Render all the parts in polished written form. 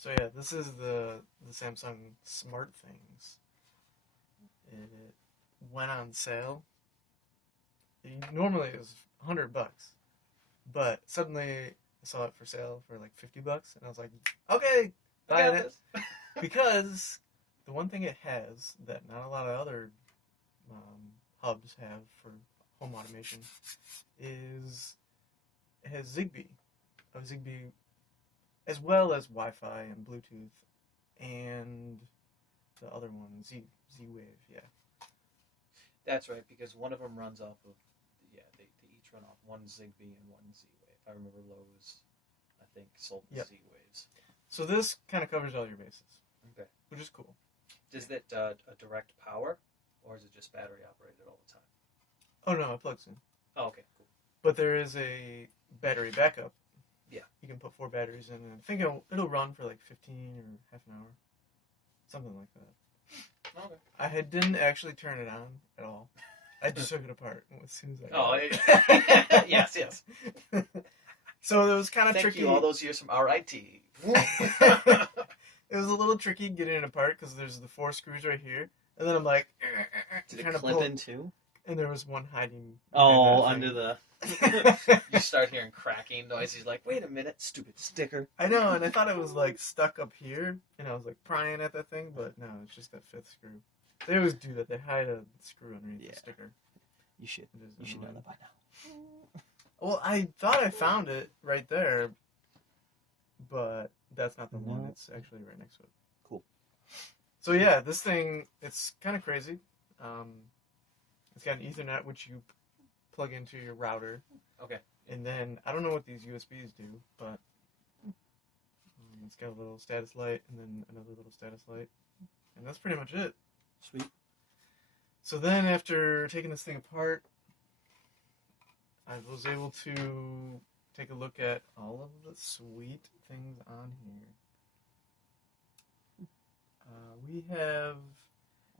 So yeah, this is the Samsung SmartThings. It went on sale. Normally it was $100, but suddenly I saw it for sale for like $50, and I was like, okay, buying it. Because the one thing it has that not a lot of other hubs have for home automation is it has Zigbee. Zigbee as well as Wi-Fi and Bluetooth and the other one, Z-Wave, yeah. That's right, because one of them runs off of, they each run off one Zigbee and one Z-Wave. I remember Lowe's, I think, sold the Z-Waves. So this kind of covers all your bases. Okay. Which is cool. Is that a direct power, or is it just battery operated all the time? Oh no, it plugs in. Oh, okay, cool. But there is a battery backup. Yeah. You can put 4 batteries in, and I think it'll run for like 15 or half an hour. Something like that. Okay. I didn't actually turn it on at all. I just took it apart as soon as I got it. Yes. So it was kind of tricky. Thank you all those years from RIT. It was a little tricky getting it apart because there's the 4 screws right here, and then I'm like, did it clip in too? And there was one hiding. Under the. You start hearing cracking noise. He's like, "Wait a minute, stupid sticker." I know, and I thought it was like stuck up here, and I was like prying at that thing, but no, it's just that 5th screw. They always do that. They hide a screw underneath the sticker. You should know that by now. Well, I thought I found it right there, but that's not the one. It's actually right next to it. Cool. So yeah, this thing, it's kind of crazy. It's got an Ethernet, which you plug into your router. Okay. And then, I don't know what these USBs do, but it's got a little status light and then another little status light. And that's pretty much it. Sweet. So then, after taking this thing apart, I was able to take a look at all of the sweet things on here. We have...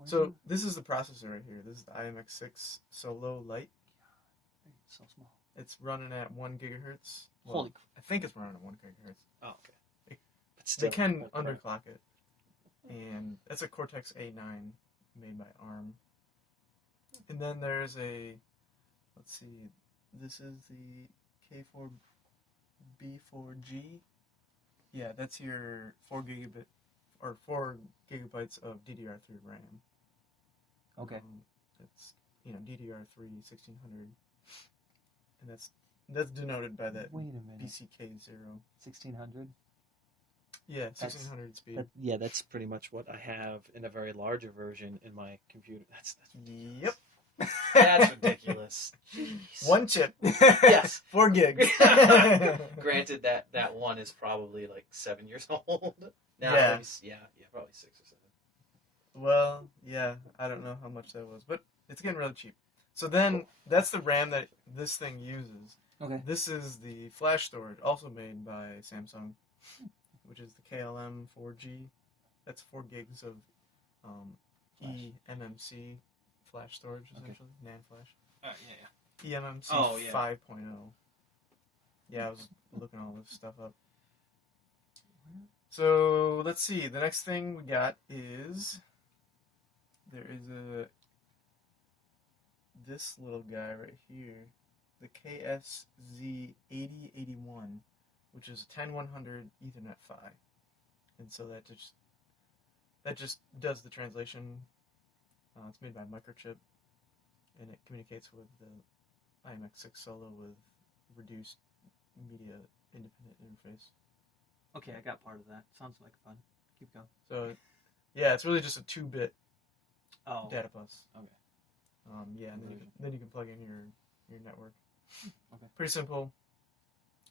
So, this is the processor right here. This is the IMX6 SoloLite. It's so small. It's running at 1 gigahertz. Well, Holy... I think it's running at 1 gigahertz. Oh, okay. But still, they can underclock it. And that's a Cortex A9 made by ARM. And then there's a... Let's see. This is the K4B4G. Yeah, that's your 4 gigabytes of DDR3 RAM. Okay. That's DDR3 1600, and that's denoted by that. Wait a minute. BCK0. 1600. Yeah, 1600 speed. That's pretty much what I have in a very larger version in my computer. That's ridiculous. Yep. That's ridiculous. Jeez. 1 chip. Yes. 4 gigs. Granted, that one is probably like 7 years old. Now, yeah. Probably 6 or 7. Well, yeah, I don't know how much that was, but it's getting really cheap. So then, that's the RAM that this thing uses. Okay. This is the flash storage, also made by Samsung, which is the KLM4G. That's 4 gigs of eMMC flash storage, essentially. NAND flash. eMMC 5.0. Yeah, I was looking all this stuff up. So, let's see. The next thing we got is... There is this little guy right here. The CAS Z8081, which is a 10100 Ethernet PHY. And so that just does the translation. It's made by Microchip, and it communicates with the IMX6 Solo with reduced media independent interface. Okay, I got part of that. Sounds like fun. Keep going. So, yeah, it's really just a 2-bit data bus. Okay. And then you can plug in your network. Okay. Pretty simple.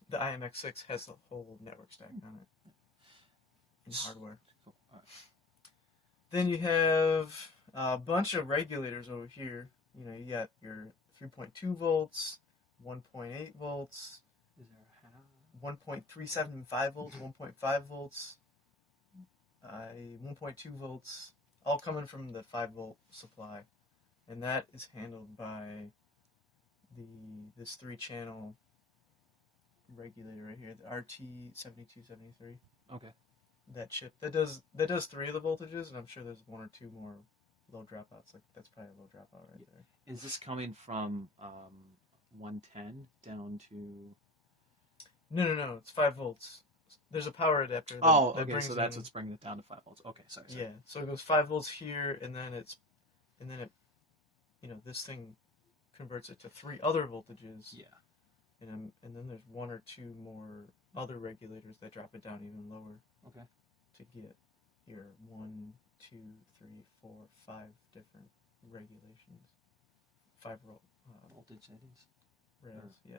The IMX6 has the whole network stack on it in hardware. Cool. All right. Then you have a bunch of regulators over here. You got your 3.2 volts, 1.8 volts. Is there a 1.375 volts, 1.5 volts, 1.2 volts, all coming from the 5-volt supply. And that is handled by this 3-channel regulator right here, the RT7273. Okay. that chip that does 3 of the voltages, and I'm sure there's 1 or 2 more low dropouts. Like that's probably a low dropout right there. Is this coming from 110 down to? No. It's 5 volts. There's a power adapter. That, Okay. brings So that's in, what's bringing it down to 5 volts. Okay, sorry. Yeah. So it goes 5 volts here, and then it, this thing converts it to 3 other voltages. Yeah. And then there's 1 or 2 more other regulators that drop it down even lower. Okay. To get your 1, 2, 3, 4, 5 different regulations. 5 Voltage settings. rails, yeah.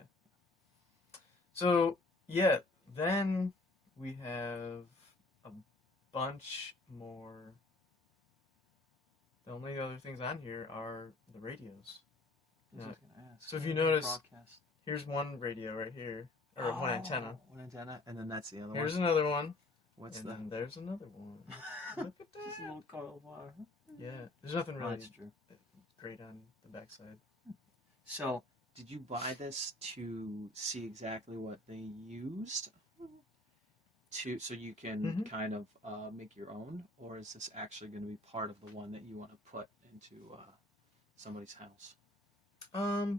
So yeah, then we have a bunch more. The only other things on here are the radios. I was gonna ask. So if you notice, broadcast. here's one radio right here, or one antenna. One antenna, and then that's the other Here's one. another one. What's and that? then there's another one. Look at that. Just a little coil wire. Yeah, there's nothing really That's true. great on the backside. So, did you buy this to see exactly what they used? So you can kind of make your own, or is this actually going to be part of the one that you want to put into somebody's house? I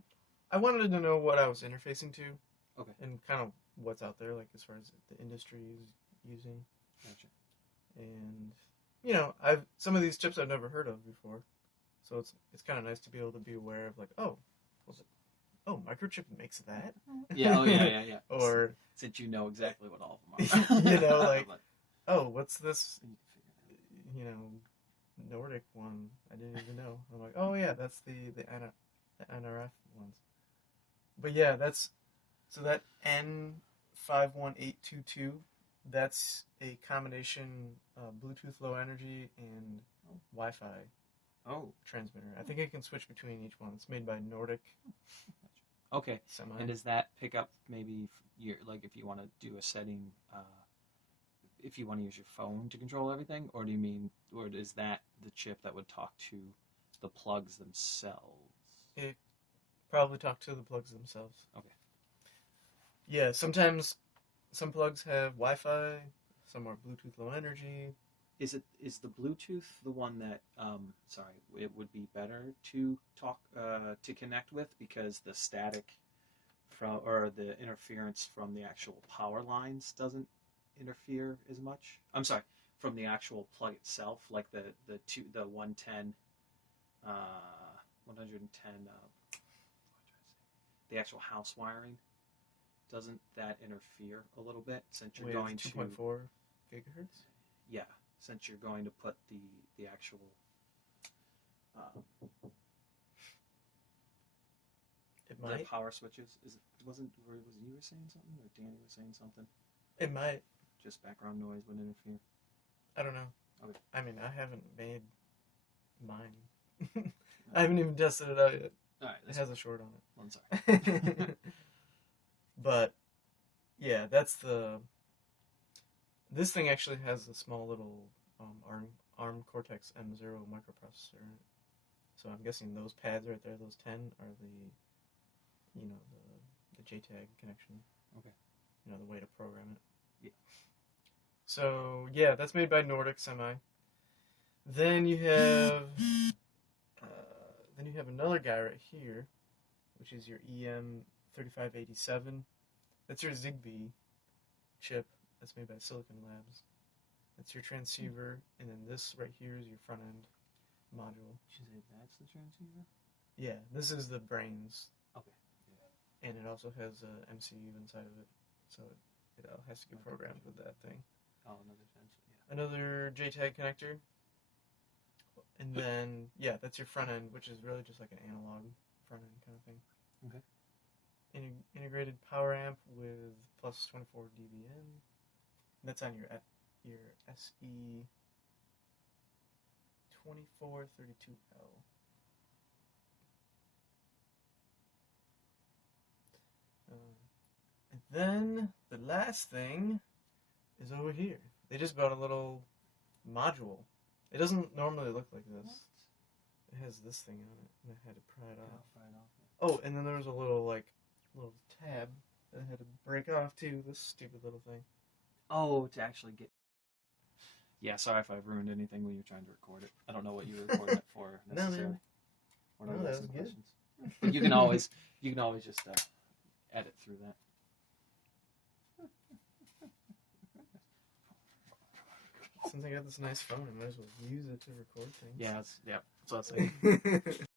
wanted to know what I was interfacing to. Okay. And kind of what's out there, like as far as the industry is using. Gotcha. And some of these chips I've never heard of before, so it's kind of nice to be able to be aware of like, Microchip makes that. Yeah. Yeah. Or since you know exactly what all of them are. What's this? Nordic one. I didn't even know. I'm like, oh yeah, that's the NRF ones. But yeah, that N51822. That's a combination Bluetooth Low Energy and Wi-Fi transmitter. I think it can switch between each one. It's made by Nordic Okay. Semi. And does that pick up maybe if you want to do a setting, if you want to use your phone to control everything, or is that the chip that would talk to the plugs themselves? It probably talk to the plugs themselves. Okay. Yeah, sometimes some plugs have Wi-Fi, some are Bluetooth Low Energy. Is the Bluetooth the one that it would be better to talk to connect with, because the static or the interference from the actual power lines doesn't interfere as much? I'm sorry, from the actual plug itself, like the 110 the actual house wiring, doesn't that interfere a little bit since you're going to 2.4 gigahertz? Yeah, since you're going to put the actual the power switches. Was you were saying something, or Danny was saying something? It might. Just background noise would interfere. I don't know. Okay. I mean, I haven't made mine. I haven't even tested it out yet. All right, it has a short on it. I'm sorry. But yeah, this thing actually has a small little ARM Cortex M0 microprocessor in it. So I'm guessing those pads right there, those 10, are the JTAG connection. Okay. The way to program it. Yeah. So yeah, that's made by Nordic Semi. Then you have another guy right here, which is your EM3587. That's your Zigbee chip. That's made by Silicon Labs. That's your transceiver, and then this right here is your front end module. Should I say that's the transceiver? Yeah, this is the brains. Okay. Yeah. And it also has a MCU inside of it, so it has to get programmed with that thing. Oh, another transceiver. Yeah. Another JTAG connector. And then, yeah, that's your front end, which is really just like an analog front end kind of thing. Okay. Integrated power amp with plus 24 dBm. That's on your SE 2432L. And then the last thing is over here. They just bought a little module. It doesn't normally look like this. What? It has this thing on it, and I had to pry it off. Oh, and then there was a little tab that I had to break off too. This stupid little thing. Oh, to actually get. Yeah, sorry if I've ruined anything when you're trying to record it. I don't know what you were recording it for No, necessarily. man. Or No, no, that some was good. questions. But you can always just edit through that. Since I got this nice phone, I might as well use it to record things. Yeah, that's what I was saying.